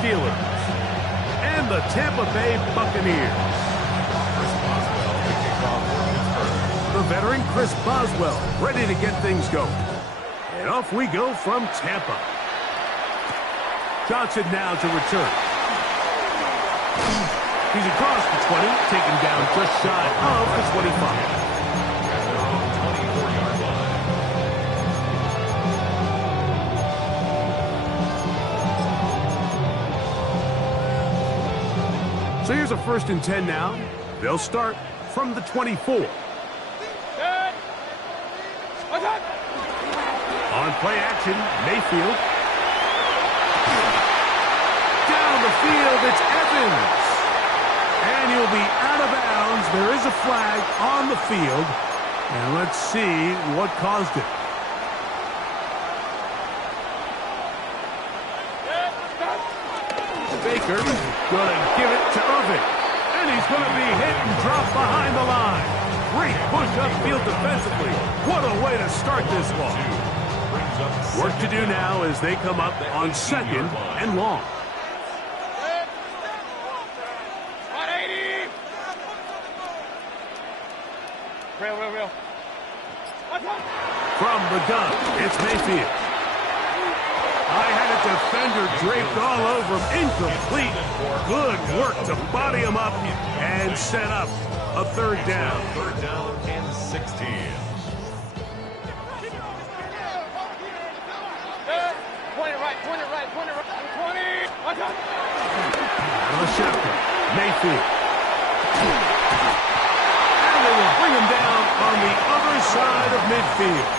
Steelers and the Tampa Bay Buccaneers. The veteran Chris Boswell ready to get things going. And off we go from Tampa. Johnson now to return. He's across the 20, taken down just shy of the 25. So here's a 1st and 10 now. They'll start from the 24. On play action, Mayfield. Down the field, it's Evans. And he'll be out of bounds. There is a flag on the field. And let's see what caused it. Baker going to give it to Irving. And he's going to be hit and dropped behind the line. Great push upfield defensively. What a way to start this one. Work to do now as they come up on 2nd and long. From the gun, it's Mayfield. I had a defender draped all over him. Incomplete. Good work to body him up and set up a 3rd down. 3rd down and 16. Out of the shotgun, Mayfield. And they will bring him down on the other side of midfield.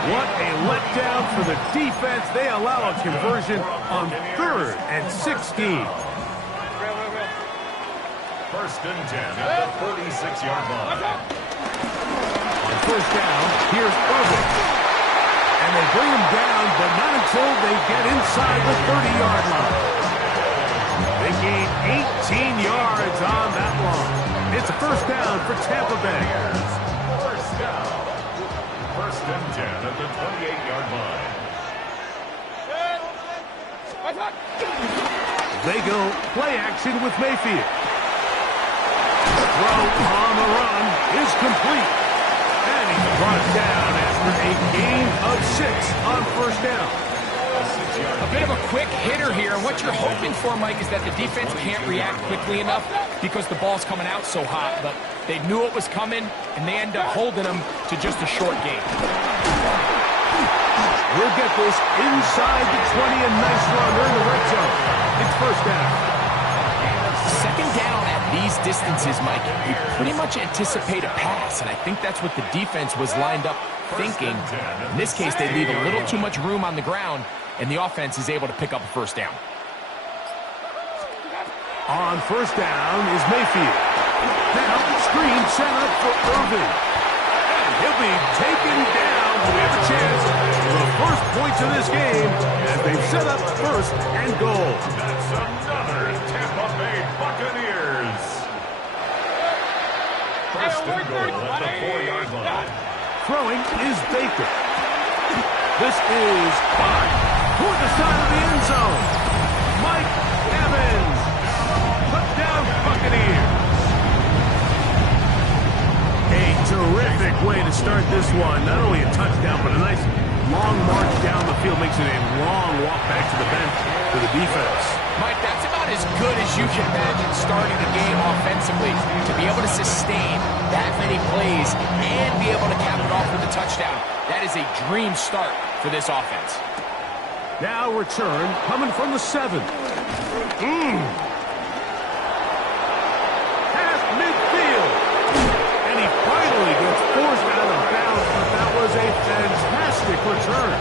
What a letdown for the defense. They allow a conversion on 3rd and 16. 1st and 10 at the 46-yard line. On 1st down, here's Irving. And they bring him down, but not until they get inside the 30-yard line. They gain 18 yards on that line. It's a 1st down for Tampa Bay. 1st down. 1st and 10 at the 28-yard line. They go play action with Mayfield. Throw on the run is complete. And he's brought down after a gain of 6 on 1st down. A bit of a quick hitter here. What you're hoping for, Mike, is that the defense can't react quickly enough because the ball's coming out so hot. But they knew it was coming, and they end up holding them to just a short gain. We'll get this inside the 20, and nice run. They're in the red zone. It's 1st down. 2nd down at these distances, Mike, you pretty much anticipate a pass, and I think that's what the defense was lined up thinking. In this case, they leave a little too much room on the ground, and the offense is able to pick up a 1st down. On 1st down is Mayfield. Now, screen set up for Irving. And he'll be taken down. We have a chance for the 1st points of this game as they've set up 1st and goal. That's another Tampa Bay Buccaneers. 1st and goal at the 4-yard line. Throwing is Baker. This is caught toward the side of the end zone. Mike Evans. Touchdown Buccaneers. A terrific way to start this one. Not only a touchdown, but a nice long march down the field. Makes it a long walk back to the bench for the defense. Mike, that's about as good as you can imagine starting a game offensively. To be able to sustain that many plays and be able to cap it off with a touchdown, that is a dream start for this offense. Now return coming from the 7. Past midfield. And he finally gets forced out of bounds, but that was a fantastic return.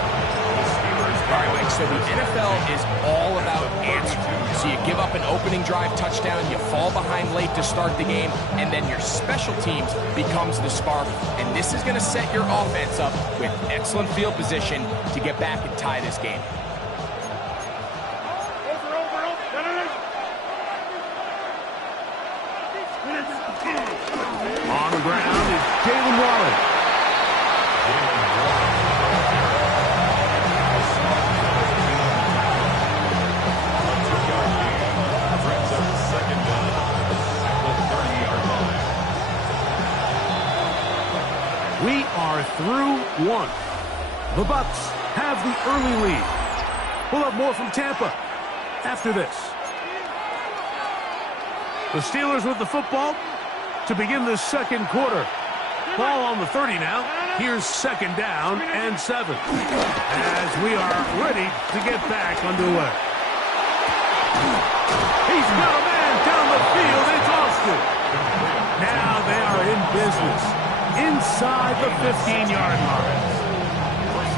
All right, Mike, so the NFL is all about answers. So you give up an opening drive touchdown, you fall behind late to start the game, and then your special teams becomes the spark. And this is going to set your offense up with excellent field position to get back and tie this game. On the ground is Jalen Wallace. through 1. The Bucs have the early lead. We'll have more from Tampa after this. The Steelers with the football to begin the second quarter. Ball on the 30 now. Here's second down and 7. As we are ready to get back underway. He's got a man down the field. It's Austin. Now they are in business inside the 15-yard line.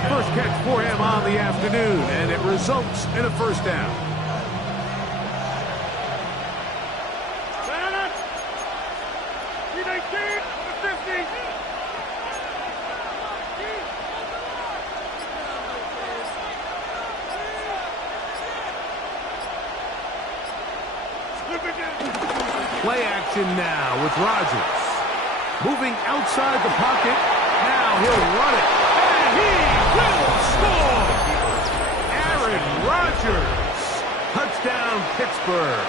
First catch for him on the afternoon, and it results in a first down. Play action now with Rodgers. Moving outside the pocket. Now he'll run it. And he will score! Aaron Rodgers. Touchdown, Pittsburgh.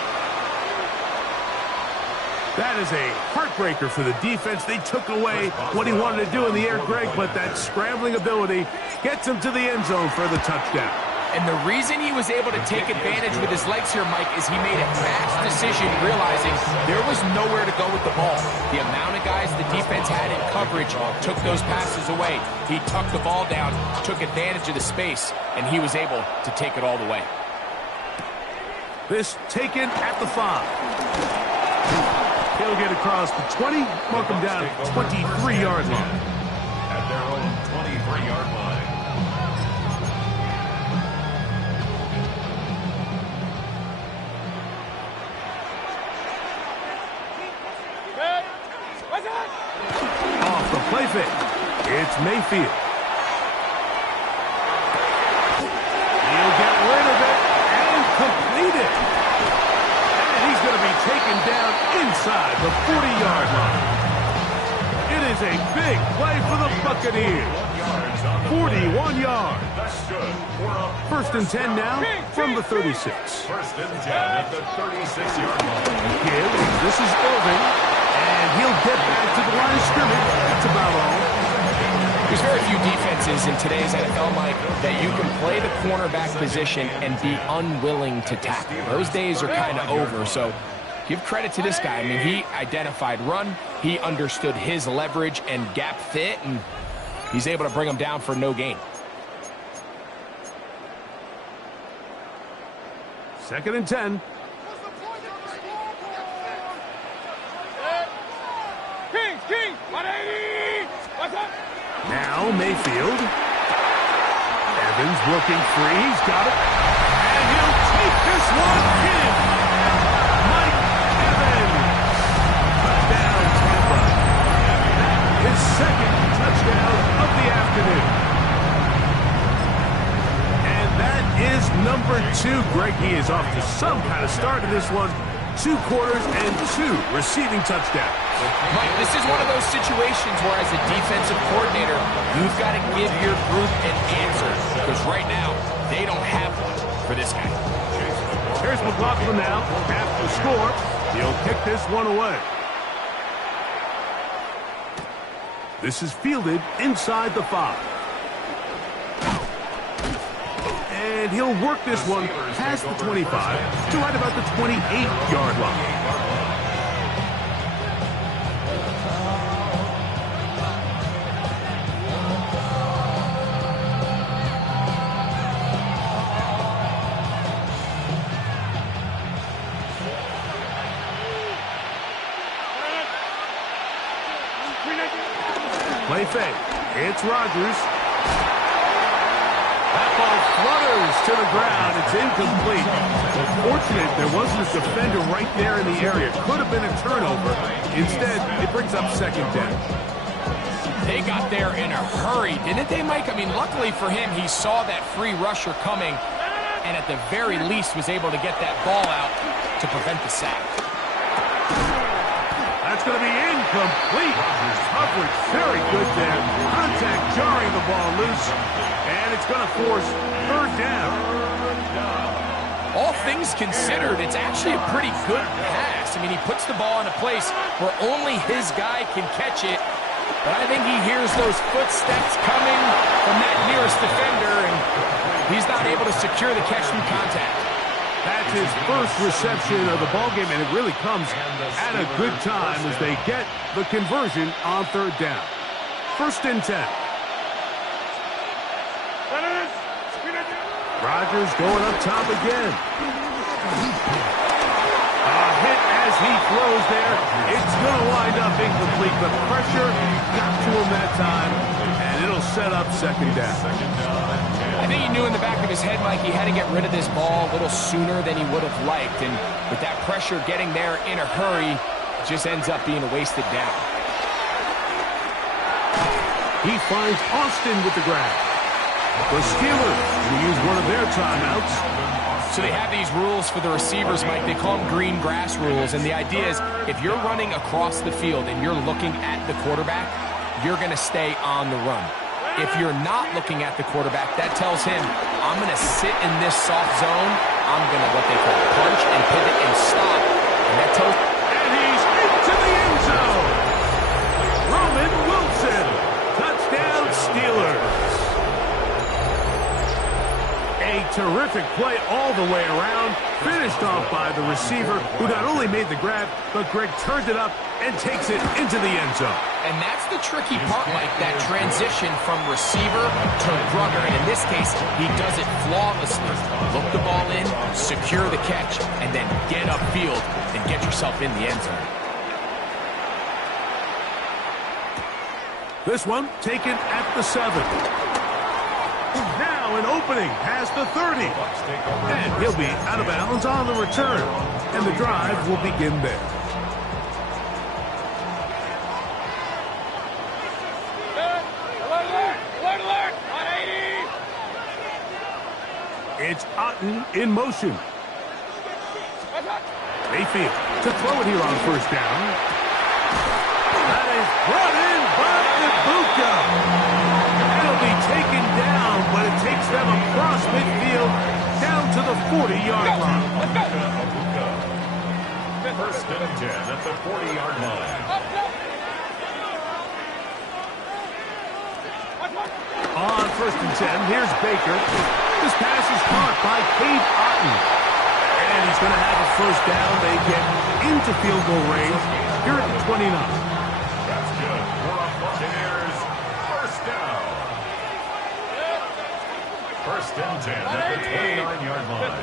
That is a heartbreaker for the defense. They took away what he wanted to do in the air, Greg, but that scrambling ability gets him to the end zone for the touchdown. And the reason he was able to take advantage with his legs here, Mike, is he made a fast decision realizing there was nowhere to go with the ball. The amount of guys the defense had in coverage took those passes away. He tucked the ball down, took advantage of the space, and he was able to take it all the way. This taken at the 5. He'll get across the 20, mark him down at 23-yard line. At their own 23-yard line. Off the play fake. It's Mayfield. He'll get rid of it and complete it. And he's going to be taken down inside the 40-yard line. It is a big play for the Buccaneers. 41 yards. First and 10 now from the 36. First and 10 at the 36-yard line. This is Irving. And he'll get back to the line of scrimmage. That's about all. There's very few defenses in today's NFL, Mike, that you can play the cornerback position and be unwilling to tackle. Those days are kind of over, so give credit to this guy. I mean, he identified run, he understood his leverage and gap fit, and he's able to bring him down for no gain. Second and 10. Now Mayfield. Evans looking free. He's got it. And he'll take this one in. Mike Evans. Touchdown, Tampa. His second touchdown of the afternoon. And that is number 2. Greg, he is off to some kind of start in this one. 2 quarters and 2 receiving touchdowns. Mike, this is one of those situations where as a defensive coordinator, you've got to give your group an answer. Because right now, they don't have one for this guy. Here's McLaughlin now. After the score, he'll kick this one away. This is fielded inside the 5. And he'll work this one past the 25 to right about the 28-yard line. Play fake. It's Rodgers. That ball flutters to the ground. It's incomplete. Fortunate there wasn't a defender right there in the area. Could have been a turnover. Instead, it brings up second down. They got there in a hurry, didn't they, Mike? I mean, luckily for him, he saw that free rusher coming and at the very least was able to get that ball out to prevent the sack. That's going to be incomplete. Coverage very good there. Contact jarring the ball loose. And it's going to force third down. All things considered, it's actually a pretty good pass. I mean, he puts the ball in a place where only his guy can catch it. But I think he hears those footsteps coming from that nearest defender, and he's not able to secure the catch through contact. That's his first reception of the ballgame, and it really comes at a good time as they get the conversion on third down. 1st and 10. Rodgers going up top again. A hit as he throws there. It's going to wind up incomplete. The pressure got to him that time, and it'll set up 2nd down. I think he knew in the back of his head, Mike, he had to get rid of this ball a little sooner than he would have liked. And with that pressure getting there in a hurry, it just ends up being a wasted down. He finds Austin with the grab. The Steelers will use one of their timeouts. So they have these rules for the receivers, Mike. They call them green grass rules. And the idea is if you're running across the field and you're looking at the quarterback, you're going to stay on the run. If you're not looking at the quarterback, that tells him, I'm going to sit in this soft zone. I'm going to what they call punch and pivot and stop. And that tells... And he's into the end zone. Roman Wilson. Touchdown, Steelers. A terrific play all the way around, finished off by the receiver, who not only made the grab, but Greg turns it up and takes it into the end zone. And that's the tricky part, Mike, that transition from receiver to runner. And in this case, he does it flawlessly. Look the ball in, secure the catch, and then get upfield and get yourself in the end zone. This one taken at the 7. Now an opening past the 30. And he'll be out of bounds on the return. And the drive will begin there. It's Otten in motion. Mayfield to throw it here on 1st down. That is brought in by Ibuka. It'll be taken down, but it takes them across midfield down to the 40-yard line. 1st and 10 at the 40-yard line. On 1st and 10, here's Baker. This pass is caught by Cade Otten. And he's going to have a 1st down. They get into field goal range here at the 29. That's good for a Buccaneers 1st down. 1st and 10 at the 29-yard line.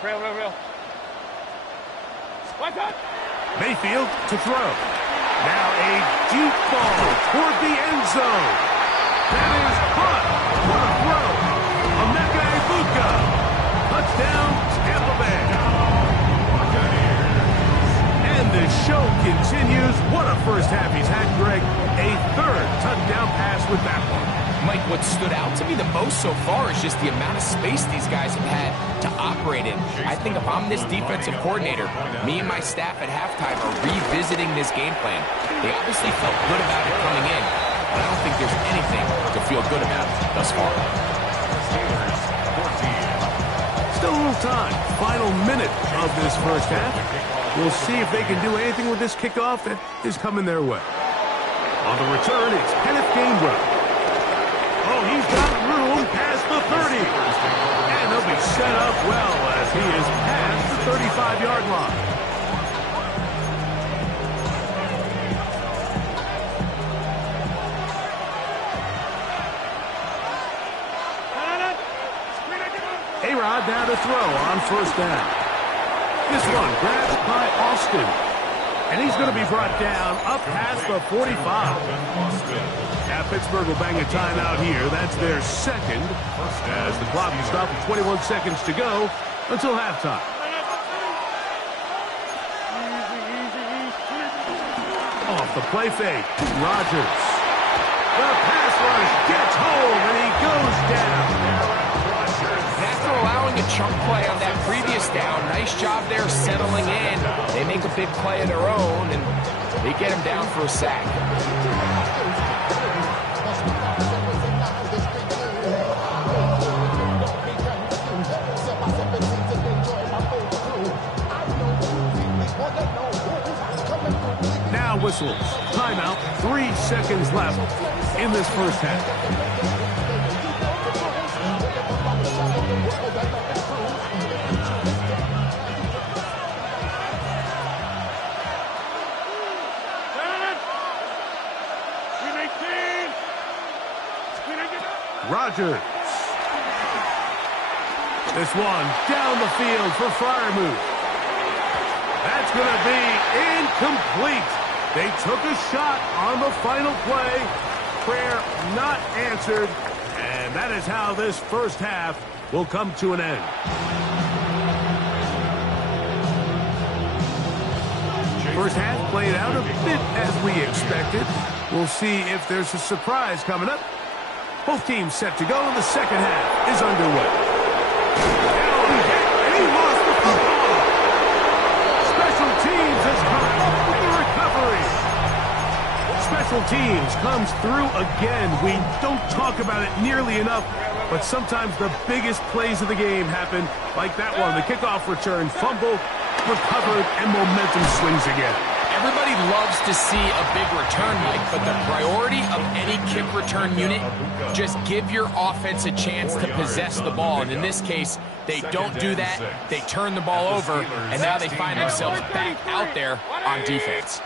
Real. Mayfield to throw. Now a deep ball toward the end zone. That is caught. What a throw. Emeka Ibuka. Touchdown, Tampa Bay. And the show continues. What a first half he's had, Greg. A 3rd touchdown pass with that one. Mike, what stood out to me the most so far is just the amount of space these guys have had to operate in. I think if I'm this defensive coordinator, me and my staff at halftime are revisiting this game plan. They obviously felt good about it coming in, but I don't think there's anything to feel good about thus far. Still a little time. Final minute of this 1st half. We'll see if they can do anything with this kickoff that is coming their way. On the return, it's Kenneth Gainwell. Oh, he's got room past the 30. And they'll be set up well as he is past the 35-yard line. A-Rod now to throw on 1st down. This one grabbed by Austin. And he's going to be brought down up past the 45. Now Pittsburgh will bang a timeout here. That's their 2nd. As the clock will stop with 21 seconds to go until halftime. Off the play fake, Rodgers. The pass rush gets home and he goes down. After allowing a chunk play on that previous down, nice job there settling in. They make a big play of their own, and they get him down for a sack. whistles. Timeout, 3 seconds left in this first half. Rogers. This one down the field for Freiermuth. That's going to be incomplete. They took a shot on the final play. Prayer not answered. And that is how this first half will come to an end. First half played out a bit as we expected. We'll see if there's a surprise coming up. Both teams set to go, and the second half is underway. And he lost the football. Special teams has come up with the recovery. Special teams comes through again. We don't talk about it nearly enough, but sometimes the biggest plays of the game happen like that one. The kickoff return, fumble, recovered, and momentum swings again. Everybody loves to see a big return, Mike, but the priority of any kick return unit, just give your offense a chance to possess the ball. And in this case, they don't do that. They turn the ball over, and now they find themselves back out there on defense.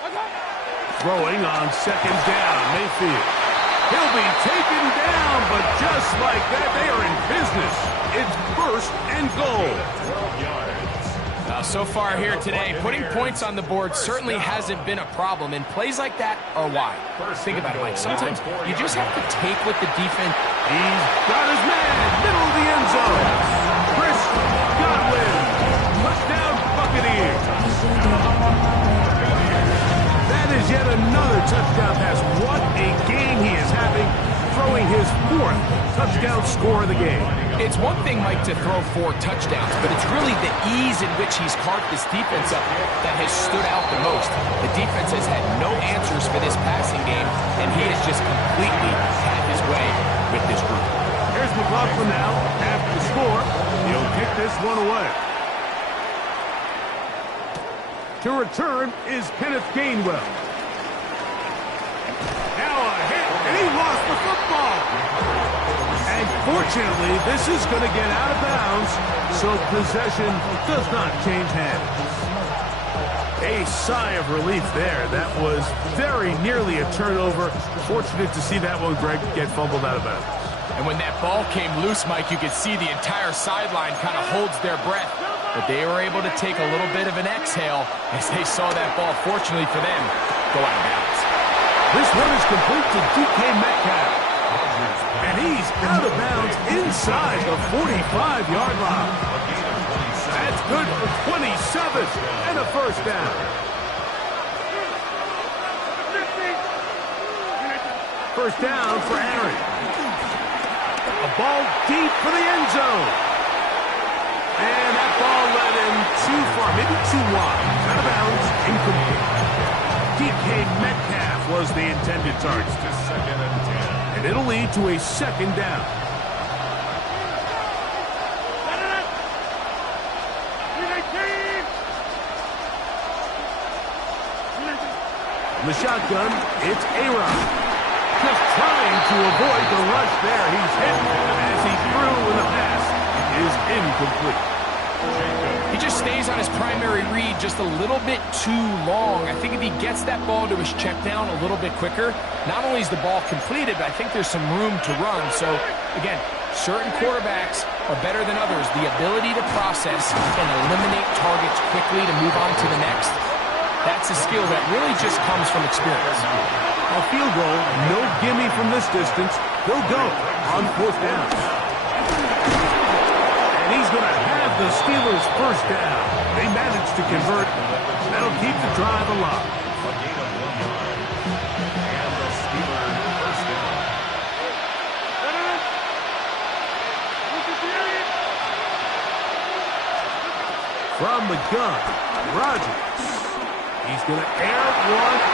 Throwing on second down, Mayfield. He'll be taken down, but just like that, they are in business. It's first and goal. So far here today, putting points on the board certainly hasn't been a problem, and plays like that are why. Think about it, Mike. Sometimes you just have to take what the defense... He's got his man, middle of the end zone. Chris Godwin, touchdown Buccaneers. That is yet another touchdown pass. What a game he is having, throwing his 4th touchdown score of the game. It's one thing, Mike, to throw 4 touchdowns, but it's really the ease in which he's carved this defense up that has stood out the most. The defense has had no answers for this passing game, and he has just completely had his way with this group. Here's McLaughlin now. After the score, he'll kick this one away. To return is Kenneth Gainwell. Now a hit, and he lost the football. And fortunately, this is going to get out of bounds, so possession does not change hands. A sigh of relief there. That was very nearly a turnover. Fortunate to see that one, Greg, get fumbled out of bounds. And when that ball came loose, Mike, you could see the entire sideline kind of holds their breath. But they were able to take a little bit of an exhale as they saw that ball, fortunately for them, go out of bounds. This one is complete to DK Metcalf. And he's out of bounds inside the 45-yard line. That's good for 27 and a first down. First down for Aaron. A ball deep for the end zone. And that ball led him too far, maybe too wide. Out of bounds, incomplete. DK Metcalf was the intended target. And it'll lead to a second down. In the shotgun, it's Aaron. Just trying to avoid the rush there. He's hit as he threw, and the pass is incomplete. He just stays on his primary read just a little bit too long. I think if he gets that ball to his check down a little bit quicker, not only is the ball completed, but I think there's some room to run. So, again, certain quarterbacks are better than others. The ability to process and eliminate targets quickly to move on to the next, that's a skill that really just comes from experience. A field goal, no gimme from this distance. They'll go on fourth down. And he's going to have the Steelers first down. They managed to convert. That'll keep the drive alive. From the gun, Rogers. He's going to air one.